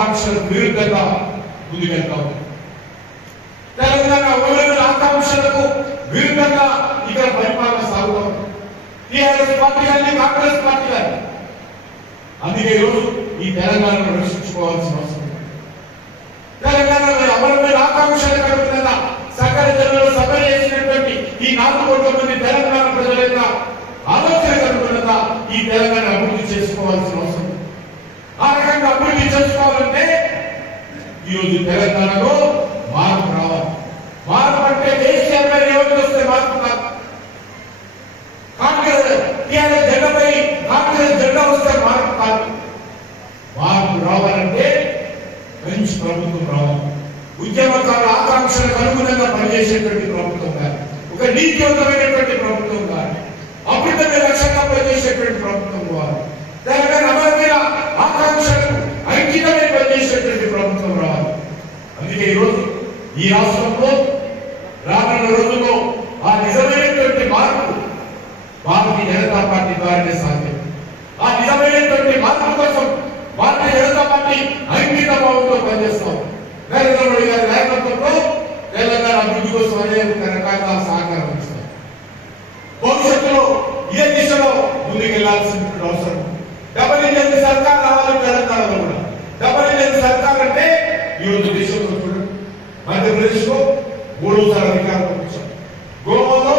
ఆకాంక్షలకు విరుద్ధంగా ముందుకెళ్తాం. తెలంగాణ ఓవైన ఆకాంక్షలకు విరుద్ధంగా ఇక్కడ పరిపాలన సాగుతాం. టీఆర్ఎస్ పార్టీ కానీ కాంగ్రెస్ పార్టీ కానీ. అందుకే ఈరోజు ఈ తెలంగాణను రక్షించుకోవాల్సిన అవసరం. తెలంగాణలో అమలమైన ఆకాంక్షలు కలుగుతున్న సకల జనులు సభ చేసినటువంటి ఈ 4 కోట్ల మంది తెలంగాణ ప్రజల యొక్క ఆలోచన కలుగుతున్న ఈ తెలంగాణ అభివృద్ధి చేసుకోవాల్సిన అవసరం. ఆ రకంగా అభివృద్ధి చేసుకోవాలంటే ఈరోజు తెలంగాణలో మార్పు రావాలి. మార్పు అంటే కేసీఆర్ గారు ఎవరికి వస్తే మార్పు కాదు. కాంగ్రెస్ టీఆర్ఎస్ జెండాపై కాంగ్రెస్ జెండా వస్తే మార్పు కాదు. మార్పు రావాలంటే మంచి ప్రభుత్వం రావాలి. ఉద్యమకారుల ఆకాంక్షలకు అనుగుణంగా పనిచేసేటువంటి ప్రభుత్వం కాదు. ఒక నీతివంతమైనటువంటి ప్రభుత్వం కాదు. అభివృద్ధిని లక్ష్యంగా పనిచేసేటువంటి ప్రభుత్వం కావాలి. తెలంగాణ అమలమైన ఆకాంక్షలకు అంకితమై పనిచేసేటువంటి ప్రభుత్వం రావాలి. అందుకే ఈరోజు ఈ రాష్ట్రంలో రానున్న రోజుల్లో ఆ నిజమైనటువంటి మార్పు భారతీయ జనతా పార్టీ ద్వారానే సాధ్యం. ఆ నిజమైనటువంటి మార్పు కోసం భారతీయ జనతా పార్టీ అంకిత భావంతో పనిచేస్తాం. నరేంద్ర మోడీ గారి నాయకత్వంలో తెలంగాణ అభివృద్ధి కోసం అనేక రకాల సహకారం ఇస్తాం. భవిష్యత్తులో ఏ దిశలో ముందుకెళ్లాల్సిన అవసరం. డబుల్ ఇంజిన్ సర్కార్ రావాలి తెలంగాణలో కూడా. డబుల్ ఇంజిన్ సర్కార్ అంటే ఈరోజు దేశంలో చూడండి, మధ్యప్రదేశ్ లో 3వసారి అధికారంలోకి వచ్చాం, గోవాలో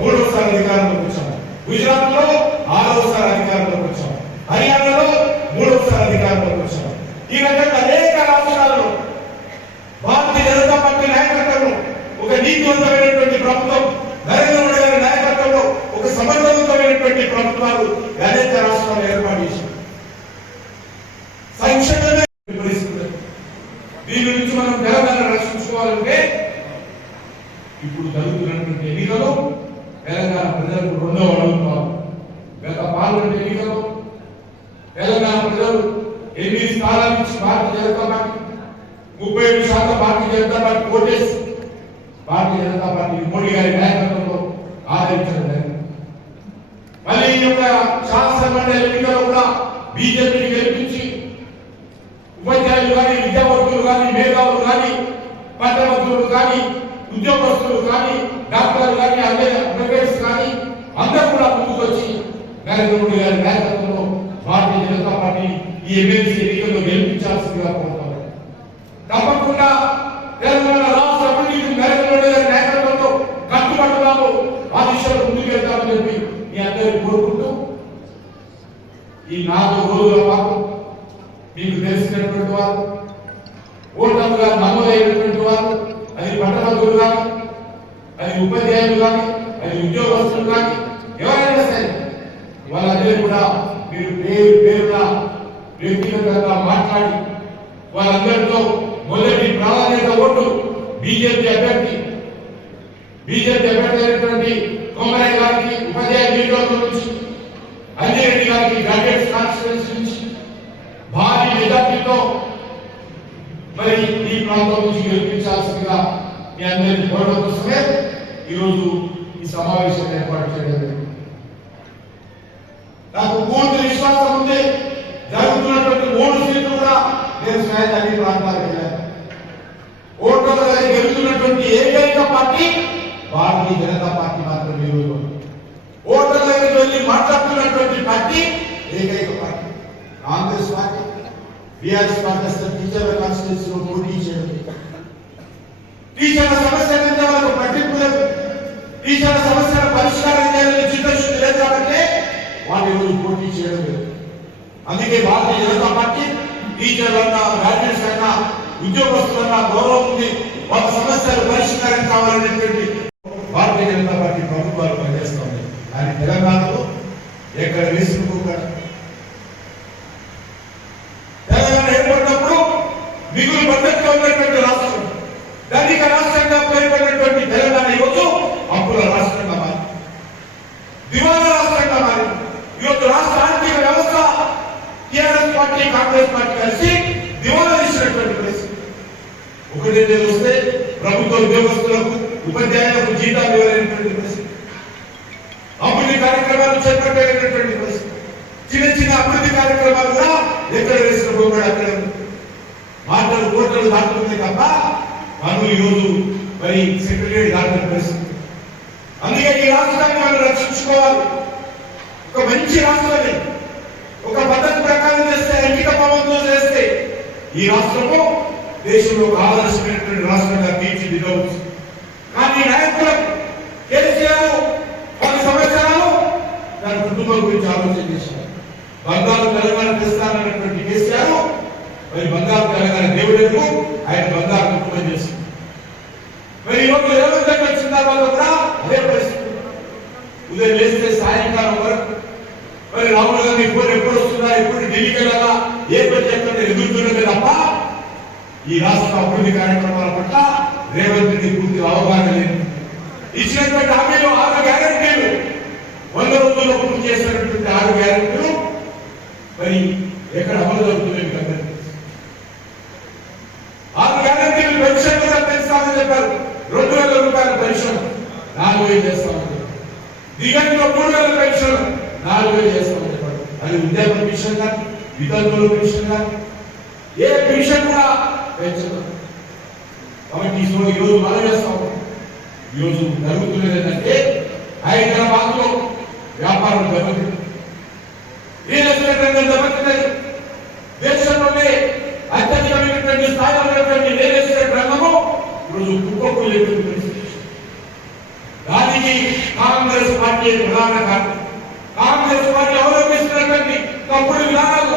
3వసారి అధికారంలోకి వచ్చాం, గుజరాత్ లో 6వసారి అధికారంలోకి వచ్చాం, హర్యానాలో 3వసారి అధికారంలోకి వచ్చాం. ఈ రకంగా అనేక రాష్ట్రాల్లో భారతీయ జనతా పార్టీ నాయకత్వంలో ఒక నీతివంతమైనటువంటి ప్రభుత్వం, నరేంద్ర మోడీ గారి నాయకత్వంలో ఒక సమర్థవంతమైనటువంటి ప్రభుత్వాలు అనేక రాష్ట్రాలు ఏర్పాటు చేశారు. సంక్షేమమే పరిస్థితి. దీని నుంచి మనం తెలంగాణ రక్షించుకోవాలంటే ఇప్పుడు జరుగుతున్నటువంటి ఎన్నికలు తెలంగాణ ప్రజలకు 2వ అడుగు. గత పార్లమెంట్ ఎన్నికలు తెలంగాణ ప్రజలు 8 స్థానాల నుంచి భారతీయ జనతా పార్టీ 37% భారతీయ జనతా పార్టీ ఓటేసి భారతీయ జనతా పార్టీ మోడీ గారి నాయకత్వంలో ఆదరించడం జరిగింది. మళ్ళీ ఈ యొక్క శాసన మండలి ఎన్నికల్లో కూడా బీజేపీని గెలిపించి ఉపాధ్యాయులు కానీ, విద్యావంతులు కానీ, మేధావులు కానీ, పట్టభద్రులు కానీ, ఉద్యోగస్తులు కానీ, డాక్టర్లు కానీ, అడ్వకేట్స్ కానీ అందరూ కూడా ముందుకు వచ్చి నరేంద్ర మోడీ గారి నాయకత్వంలో భారతీయ జనతా పార్టీ ఈ ఎమ్మెల్సీ ఎన్నికల్లో గెలిపించాల్సిందిగా కోరుతారు. తప్పకుండా తెలంగాణ రాష్ట్ర అభివృద్ధికి నరేంద్ర మోడీ గారి నాయకత్వంలో కట్టుబడుతున్నాము. ఆ దిశలో ముందుకు వెళ్తామని చెప్పి మీ అందరినీ కోరుకుంటూ ఈ 4 రోజుల పాటు మీకు తెలిసినటువంటి వారు, ఓటర్లుగా నమోదైనటువంటి వారు, అది పట్టభద్రులు కానీ, అది ఉపాధ్యాయులు కానీ, అది ఉద్యోగస్తులు కానీ, ఎవరైనా సరే వాళ్ళందరూ కూడా మీరు పేరుగా వ్యక్తిగతంగా మాట్లాడి వాళ్ళందరితో మొదటి ప్రాధాన్యత ఓటు బీజేపీ అభ్యర్థి అయినటువంటి కొమరయ్య గారికి ఉపాధ్యాయ నియోజకవర్గం నుంచి, అంజిరెడ్డి గారికి గ్రాడ్యుయేట్స్ కాన్స్టిట్యూన్సీ నుంచి భారీ మెజార్టీతో మరి ఈ ప్రాంతం నుంచి గెలిపించాల్సిందిగా మీ అందరినీ కోరడం కోసమే ఈరోజు ఈ సమావేశం ఏర్పాటు చేయడం. నాకు పూర్తి విశ్వాసం ఉంది, జరుగుతున్నటువంటి 3 సీట్లు కూడా నేను స్వయంగా అన్ని ప్రాంతాలకు వెళ్ళాను. ఓట్ల గెలుస్తున్నటువంటి ఏకైక పార్టీ భారతీయ జనతా పార్టీ మాత్రమే. ఓట్ల దగ్గరికి వెళ్ళి మాట్లాడుతున్నటువంటి పార్టీ ఏకైక party Congress party. BRS party టీచర్ల కాన్స్టిట్యూన్సీలో పోటీ చేయడం, టీచర్ల సమస్య వాళ్ళకు పట్టింపు లేదు, టీచర్ల సమస్యల పరిష్కారం చేయాలని చిత్తశుద్ధి లేదు కాబట్టి వాళ్ళు ఈరోజు పోటీ చేయడం లేదు. అందుకే భారతీయ జనతా పార్టీ టీచర్లన్నా, గ్రాడ్యుయేట్స్ అన్నా, ఉద్యోగస్తులన్నా గౌరవం ఉంది. వాళ్ళ సమస్యలు పరిష్కారం కావాలనేటువంటి భారతీయ జనతా పార్టీ ప్రభుత్వాలు పనిచేస్తుంది. కానీ తెలంగాణలో ఎక్కడ వేసుకుంటారు. తెలంగాణ ఏర్పడినప్పుడు మిగులు బడ్జెట్లో ఉన్నటువంటి రాష్ట్రం, ధనిక రాష్ట్రంగా పేర్కొన్నటువంటి తెలంగాణ ఈరోజు అప్పుల రాష్ట్రంగా మారి, దివాలా రాష్ట్రంగా మారి. ఈరోజు రాష్ట్ర ఆర్థిక వ్యవస్థ టీఆర్ఎస్ పార్టీ, కాంగ్రెస్ పార్టీ కలిసి దివాలా తీసినటువంటి పరిస్థితి. ఒకటే వస్తే ప్రభుత్వ ఉద్యోగస్తులకు, ఉపాధ్యాయులకు జీతాలు ఇవ్వలేనటువంటి పరిస్థితి, అభివృద్ధి కార్యక్రమాలు చేపట్టేటటువంటి పరిస్థితి, చిన్న చిన్న అభివృద్ధి కార్యక్రమాలు కూడా ఎక్కడ వేసిన పోగాడు అక్కడ. మనం ఈరోజు మరి సెక్రటరీ దాని పరిస్థితి. అందుకే ఈ రాష్ట్రాన్ని మనం రక్షించుకోవాలి. ఒక మంచి రాష్ట్రాన్ని ఒక పద్ధతి ప్రకారం చేస్తే, అంకిత భావంతో చేస్తే ఈ రాష్ట్రము దేశంలో ఒక ఆదర్శమైనటువంటి రాష్ట్రంగా తీర్చిదిద్దవచ్చు. కానీ నాయకులు కేసీఆర్ 10 సంవత్సరాలు తన కుటుంబం గురించి ఆలోచన చేశారు. బంగారు తెలంగాణ తెస్తానన్నటువంటి కేసీఆర్ మరి బంగారు తెలంగాణ దేవుడు ఆయన బంగారు కుటుంబం చేసింది. మరి ఈరోజు రేవంత్ రెడ్డి వచ్చిన తర్వాత కూడా అదే పరిస్థితి. ఉదయం లేస్తే సాయంకాలం వరకు మరి రాహుల్ గాంధీ ఫోన్ ఎప్పుడు వస్తుందా, ఎప్పుడు ఢిల్లీకి వెళ్ళాలా, ఏ పని చెప్తుంటే ఎదుగుతుండమే తప్ప ఈ రాష్ట్ర అభివృద్ధి కార్యక్రమాల పట్ల రేవంత్ రెడ్డి పూర్తి అవగాహన లేదు. ఇచ్చినటువంటి హామీలు 6 గ్యారెంటీలు 100 రోజుల్లో పూర్తి చేసినటువంటి 6 గ్యారెంటీలు మరి ఎక్కడ అమలు జరుగుతుంది? 6 గ్యారెంటీలు పెన్షన్ కూడా పెంచుతామని చెప్పారు. 2000 రూపాయల పెన్షన్ 4000 చేస్తామని చెప్పారు. దిగంలో 3000 పెన్షన్ 4000 చేస్తామని చెప్పారు. అది ఉద్యోగ పెన్షన్ కానీ, వితంతువుల పెన్షన్ కానీ, ఏ పెన్షన్ కూడా పెంచదు. కాబట్టి ఈరోజు మనం చేస్తాం. ఈరోజు జరుగుతున్నది ఏంటంటే హైదరాబాద్ లో వ్యాపారం దెబ్బతింది, రియల్ ఎస్టేట్ రంగం దెబ్బతిన్నది. దేశంలోనే అత్యధికమైనటువంటి స్థాయిలో ఉన్నటువంటి రియల్ ఎస్టేట్ రంగము ఈరోజు కుప్పకూలేటువంటి పరిస్థితి. దానికి కాంగ్రెస్ పార్టీ ప్రధాన కారణం. కాంగ్రెస్ పార్టీ అవలంబిస్తున్నటువంటి తప్పుడు విధానాలు